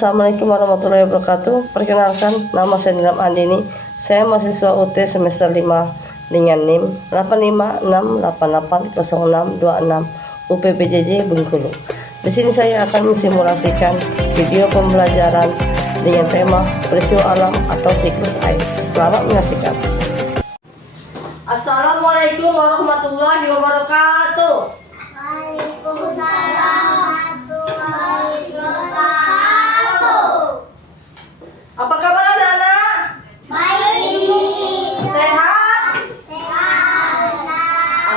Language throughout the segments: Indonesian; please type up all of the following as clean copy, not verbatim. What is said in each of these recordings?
Assalamualaikum warahmatullahi wabarakatuh. Perkenalkan, nama saya Nilam Andini. Saya mahasiswa UT semester 5 dengan NIM 856880626 UPPJJ Bengkulu. Di sini saya akan mensimulasikan video pembelajaran dengan tema peristiwa alam atau siklus air. Selamat menyaksikan. Assalamualaikum warahmatullahi wabarakatuh. Apa kabar anak-anak? Baik. Sehat? Sehat.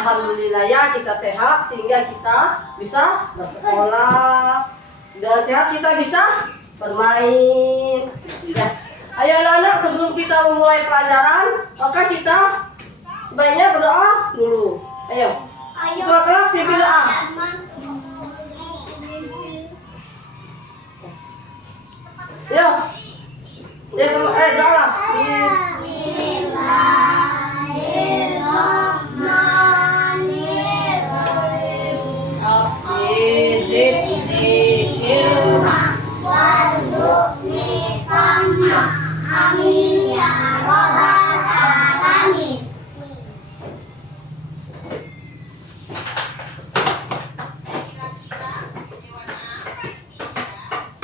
Alhamdulillah ya, kita sehat sehingga kita bisa bersekolah. Dengan sehat kita bisa bermain. Ya. Ayo anak-anak, sebelum kita memulai pelajaran, maka kita sebaiknya berdoa dulu. Ayo. Ketua kelas pimpin doa. Yo. Doa. Amin ya rabbal alamin.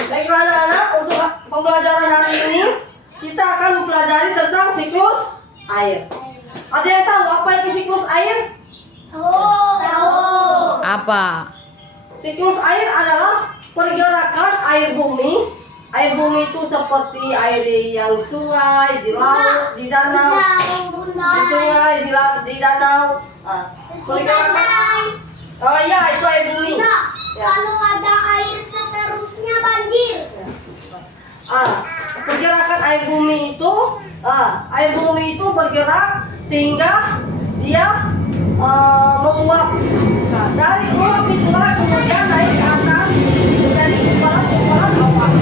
Baiklah anak-anak, untuk pembelajaran hari ini kita akan mempelajari tentang siklus air. Ada yang tahu apa itu siklus air? Tahu. Apa? Siklus air adalah pergerakan air bumi. Air bumi itu seperti air yang di sungai, di laut, di danau, di sungai, di danau. Pergerakan. Oh iya, itu air bumi. Ya. Kalau ada air seterusnya banjir. Pergerakan air bumi itu bergerak sehingga dia menguap. Nah, dari uap itulah kemudian naik ke atas menjadi gumpalan-gumpalan awan.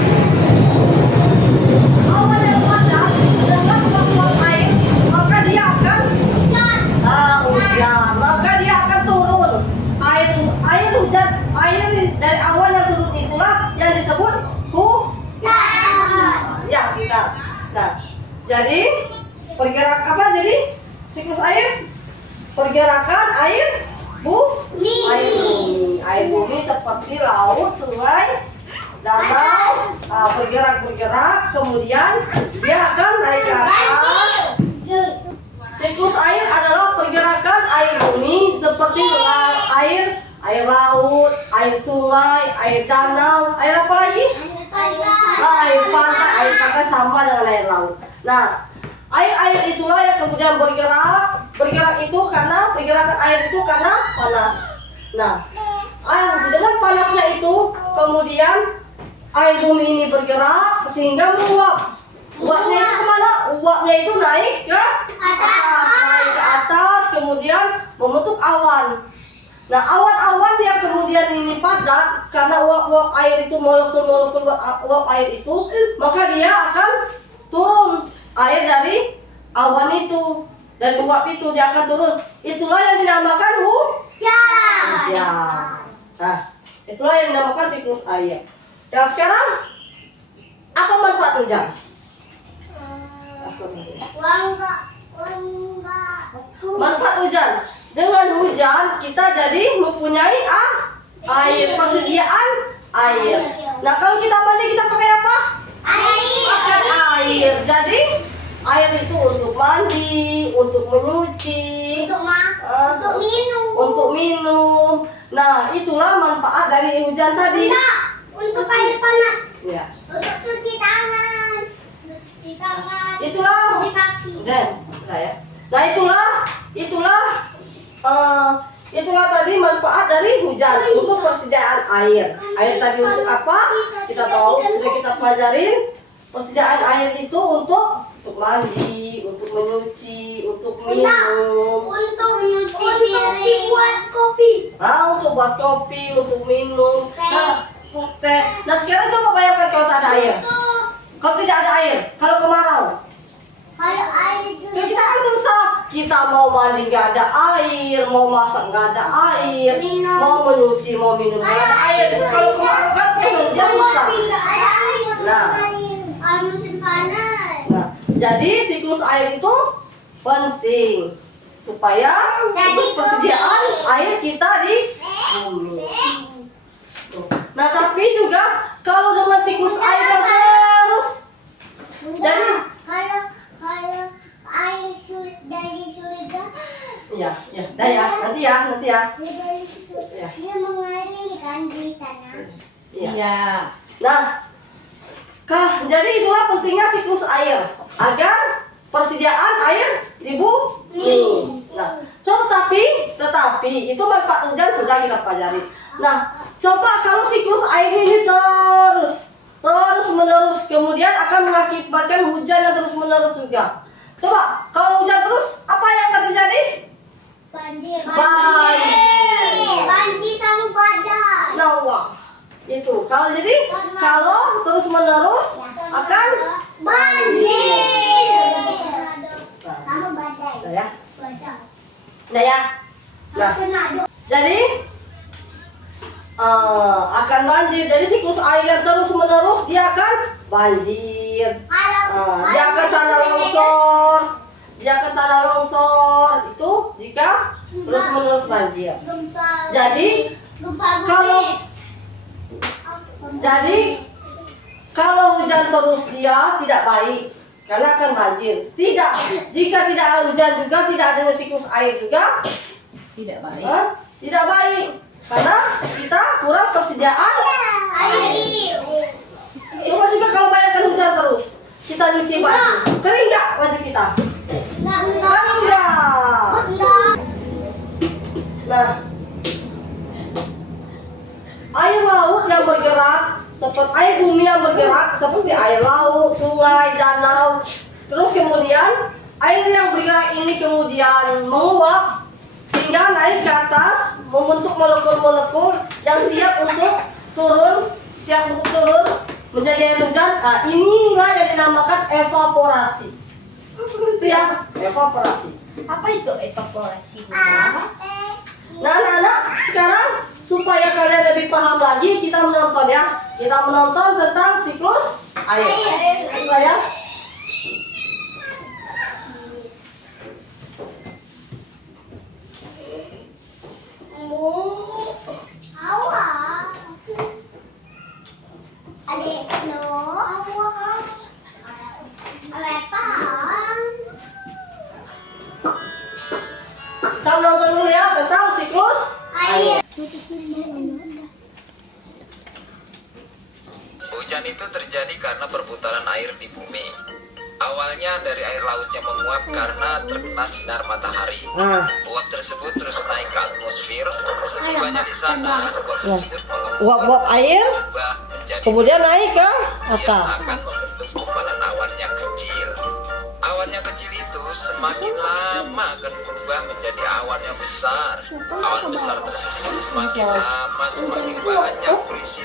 Awan yang padat dengan menguap air, maka dia akan hujan. Maka dia akan turun. Air hujan, air dari awan yang turun itulah yang disebut ya, kita. Nah, jadi pergerakan apa? Jadi siklus air, pergerakan air bumi. Air bumi seperti laut, sungai, danau, bergerak, kemudian dia akan naik ke atas. Siklus air adalah pergerakan air bumi seperti air laut, air sungai, air danau, air apa lagi? Air pantai sama dengan air laut. Nah, air itulah yang kemudian bergerak itu karena pergerakan air itu karena panas. Nah, dengan panasnya itu kemudian air bumi ini bergerak sehingga menguap. Uapnya itu kemana? Uapnya itu naik ke atas, kemudian membentuk awan. Nah, awan-awan yang kemudian ini padat karena uap-uap air itu, molekul-molekul uap air itu, maka dia akan turun air dari awan itu, dan uap itu dia akan turun. Itulah yang dinamakan hujan. Nah, itulah yang dinamakan siklus air. Dan sekarang apa manfaat hujan? Manfaat hujan. Dengan hujan kita jadi mempunyai air, persediaan air. Nah, kalau kita mandi kita pakai apa? Pakai air. Jadi air itu untuk mandi, untuk menyuci, untuk minum. Nah, itulah manfaat dari hujan tadi. Untuk air panas. Ya. Untuk cuci tangan. Itulah. Cuci kaki. Nah, itulah tadi manfaat dari hujan untuk persediaan air. Air tadi untuk apa? Kita tahu, sudah kita pelajarin. Persediaan air itu untuk mandi, untuk menyuci, untuk minum, Untuk nyuci piring, buat kopi. untuk buat kopi, untuk minum. Teh. Nah, sekarang coba bayangkan kalau tak ada air. Kalau tidak ada air, kalau kemarau. Kalau air Ya, kita kan susah. Kita mau mandi nggak ada air, mau masak nggak ada air, mau menyuci, mau minum nggak ada air. Kalau kemarau kan susah. Nah, siklus air itu penting supaya untuk persediaan air kita di bumi. Nah, tapi juga kalau dengan siklus air yang terus jadi kalau air dari surga, iya, dah ya, nanti ya. dia mengalir kan di tanah. Iya. Nah, jadi itulah pentingnya siklus air agar persediaan air di bumi. Nah, tetapi itu manfaat hujan sudah kita pelajari. Nah, coba kalau siklus air ini terus menerus, kemudian akan mengakibatkan hujan yang terus menerus juga. Coba kalau hujan terus, apa yang akan terjadi? Banjir. Banjir Selalu badai. Nah, wah, itu kalau terus menerus akan banjir. Sama badai. Nah ya. Badai. Nah ya. Nah, Tornado. jadi akan banjir. Jadi siklus air yang terus menerus dia akan banjir. Dia akan tanah longsor. Itu jika terus menerus banjir. Jadi kalau hujan terus dia tidak baik karena akan banjir. Jika tidak ada hujan juga, tidak ada siklus air juga tidak baik. Tidak baik karena kita kurang persediaan air. Coba juga kalau bayangkan hujan terus, kita nyuci baju, kering nggak baju kita? Enggak. Nah, air laut yang bergerak seperti air bumi yang bergerak seperti air laut, sungai, danau. Terus kemudian air yang bergerak ini kemudian menguap sehingga naik ke atas membentuk molekul-molekul yang siap untuk turun menjadi air hujan. Nah, inilah yang dinamakan evaporasi. Itu ya, evaporasi. Apa itu evaporasi? Nah, anak-anak, sekarang supaya kalian lebih paham lagi, kita menonton ya. Kita menonton tentang siklus air. Coba ya. Kita menonton dulu ya tentang siklus air. Hujan itu terjadi karena perputaran air di bumi. Awalnya dari air lautnya menguap karena terkena sinar matahari. Uap tersebut terus naik ke atmosfer. Setibanya di sana, uap tersebut Uap air berubah menjadi kemudian naik ke yang atas. akan membentuk gumpalan awan yang kecil. Awan yang kecil itu semakin lama akan berubah menjadi awan yang besar. Awan besar tersebut semakin lama semakin banyak berisi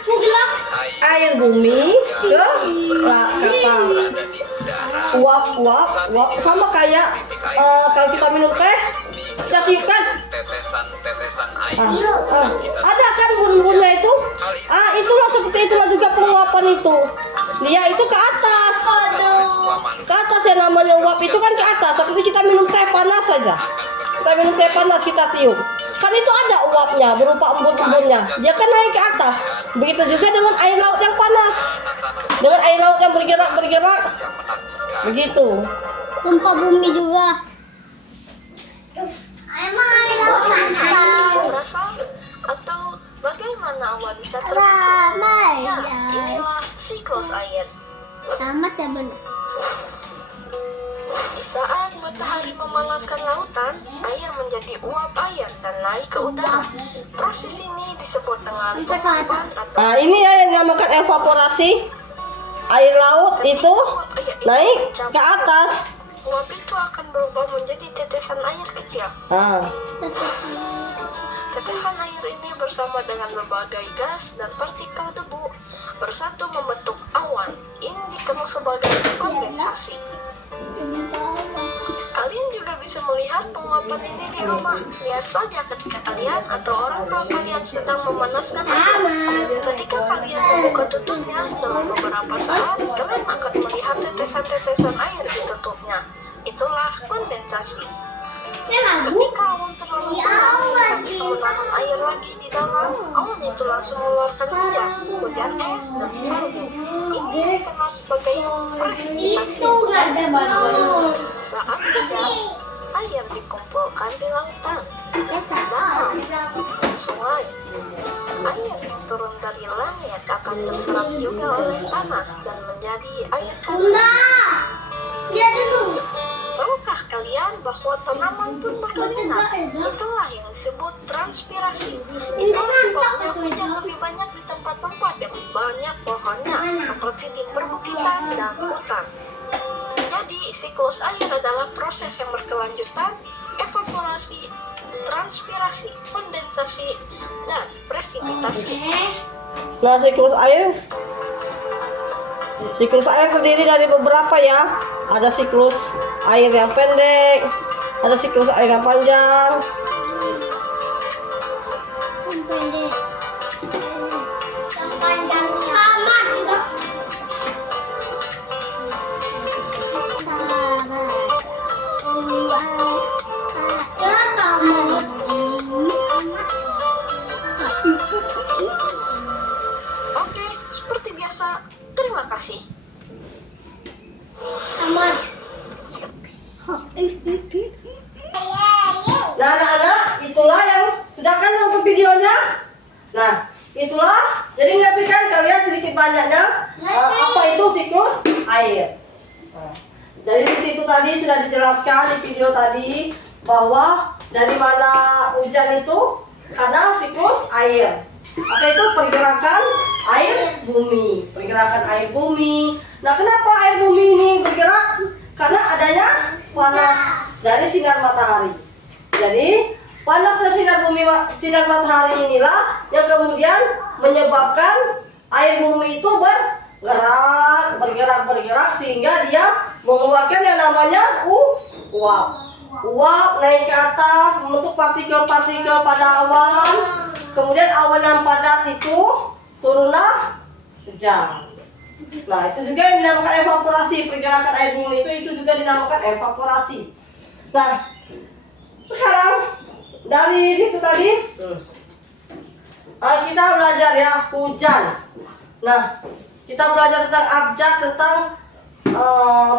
Air bumi ke kapal. berada di udara. Uap sama kayak kalau kita minum teh, kita tiupkan. Tetesan air. Ada kan bun-bunnya itu? Itulah seperti itulah juga penguapan itu. Dia itu ke atas. Ke atas ya namanya uap itu kan ke atas. Seperti kita minum teh panas saja. Kita minum teh panas kita tiup. Kan itu ada uapnya berupa embun-embunnya. Dia kan naik ke atas. Begitu juga dengan air laut yang panas. Dengan air laut yang bergerak. Begitu. Gempa bumi juga. Emang air laut panas? Berasal atau bagaimana awan bisa terbentuk? Ya, inilah siklus air. Selamat ya benar. Di saat matahari memanaskan lautan, air menjadi uap air dan naik ke udara. Proses ini disebut dengan penguapan atau Ini ya yang dinamakan evaporasi. Air laut itu uap air ini naik ke mencapai atas. uap itu akan berubah menjadi tetesan air kecil. Tetesan air ini bersama dengan berbagai gas dan partikel debu bersatu membentuk awan. Ini dikenal sebagai kondensasi. Kalian juga bisa melihat penguapan ini di rumah. Lihat saja ketika kalian atau orang tua kalian sedang memanaskan air. Ketika kalian membuka tutupnya, setelah beberapa saat, kalian akan melihat tetesan-tetesan air di tutupnya. Itulah kondensasi. Ketika awan terlalu panas tak bisa menahan air lagi di dalam, awan itu langsung mengeluarkan hujan, hujan es dan salju. Ini dikenal sebagai presipitasi. Saat hujan, air dikumpulkan di lautan, danau, dan sungai. Air yang turun dari langit akan terserap juga oleh tanah dan menjadi air tanah. Tahukah kalian bahwa tanaman pun berkeringat? Itulah yang disebut transpirasi. Itulah sebabnya hujan lebih banyak di tempat-tempat yang banyak pohonnya, seperti di perbukitan dan hutan. Jadi, siklus air adalah proses yang berkelanjutan, evaporasi, transpirasi, kondensasi, dan presipitasi. Nah, siklus air terdiri dari beberapa ya. Ada siklus air yang pendek, ada siklus air yang panjang. Oke, seperti biasa, terima kasih. Nah, anak-anak, itulah yang sudah kan nonton videonya. Nah, itulah. Jadi ngerti kan kalian sedikit banyaknya apa itu siklus air. Nah, jadi di situ tadi sudah dijelaskan di video tadi bahwa dari mana hujan itu karena siklus air. Apa itu pergerakan air bumi, pergerakan air bumi. Nah, kenapa air bumi ini bergerak? Karena adanya panas dari sinar matahari. Jadi panasnya sinar matahari inilah yang kemudian menyebabkan air bumi itu bergerak sehingga dia mengeluarkan yang namanya uap. Uap naik ke atas membentuk partikel-partikel pada awan. Kemudian awan yang padat itu turunlah hujan. Nah, itu juga yang dinamakan evaporasi. Pergerakan air bumi itu juga dinamakan evaporasi. Nah, sekarang dari situ tadi kita belajar ya hujan. Nah, kita belajar tentang abjad, tentang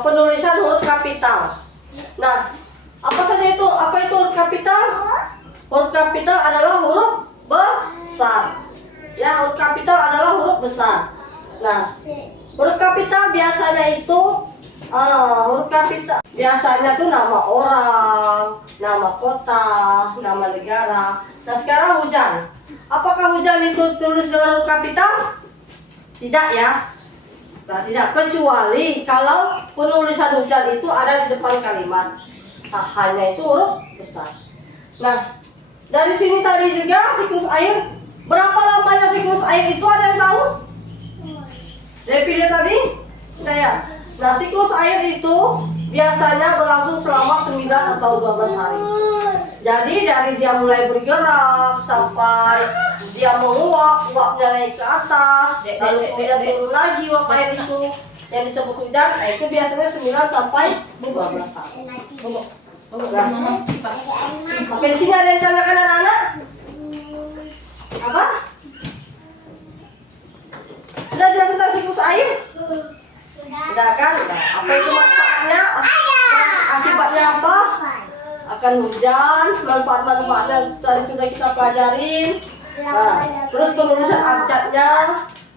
penulisan huruf kapital. Nah, apa saja itu? Apa itu huruf kapital? Huruf kapital adalah huruf besar. Ya, huruf kapital adalah huruf besar. Nah, huruf kapital biasanya itu biasanya tuh nama orang, nama kota, nama negara. Nah, sekarang hujan. Apakah hujan itu tulis dengan huruf kapital? Tidak ya. Nah, tidak, kecuali kalau penulisan hujan itu ada di depan kalimat. Nah, hanya itu huruf besar. Nah, dari sini tadi juga siklus air. Berapa lamanya siklus air itu, ada yang tahu? Dari video tadi? Saya. Nah, siklus air itu biasanya berlangsung selama 9 atau 12 hari. Jadi dari dia mulai bergerak sampai dia menguap, uapnya naik ke atas, lalu kemudian turun lagi uap air itu yang disebut hujan. Nah, itu biasanya 9 sampai 12 hari. Oke, di sini ada yang tanyakan anak-anak? Apa? Sudah jelas tentang siklus air? Sudah kan? Nah, apa itu manfaatnya? Akibatnya apa? Akan hujan, manfaat-manfaatnya tadi sudah kita pelajarin. Nah, terus penulisan abjadnya,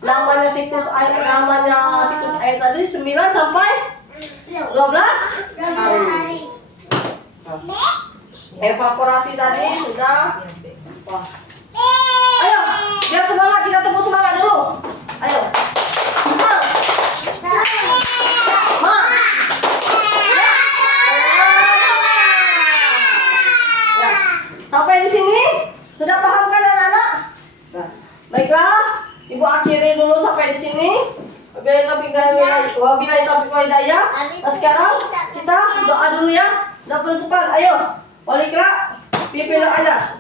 namanya siklus air tadi 9 sampai 12 hari. Nah, evaporasi tadi sudah. Wah. Ayo, biar semangat, kita tepuk semangat dulu. Ayo. Sampai di sini sudah paham kan anak-anak? Nah, baiklah, Ibu akhiri dulu sampai di sini. Wabillahi taufiq wal hidayah. Nah, sekarang kita doa dulu ya. Udah penutupan. Ayo, Walikra, pimpin doanya.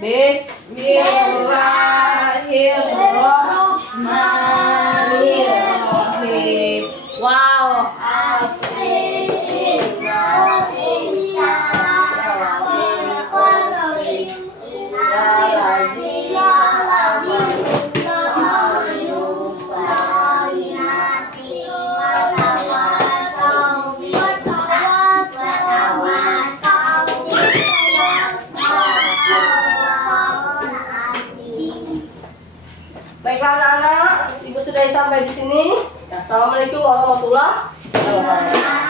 Bismillahirrahmanirrahim. Wow. sampai di sini. Ya, assalamualaikum warahmatullahi wabarakatuh.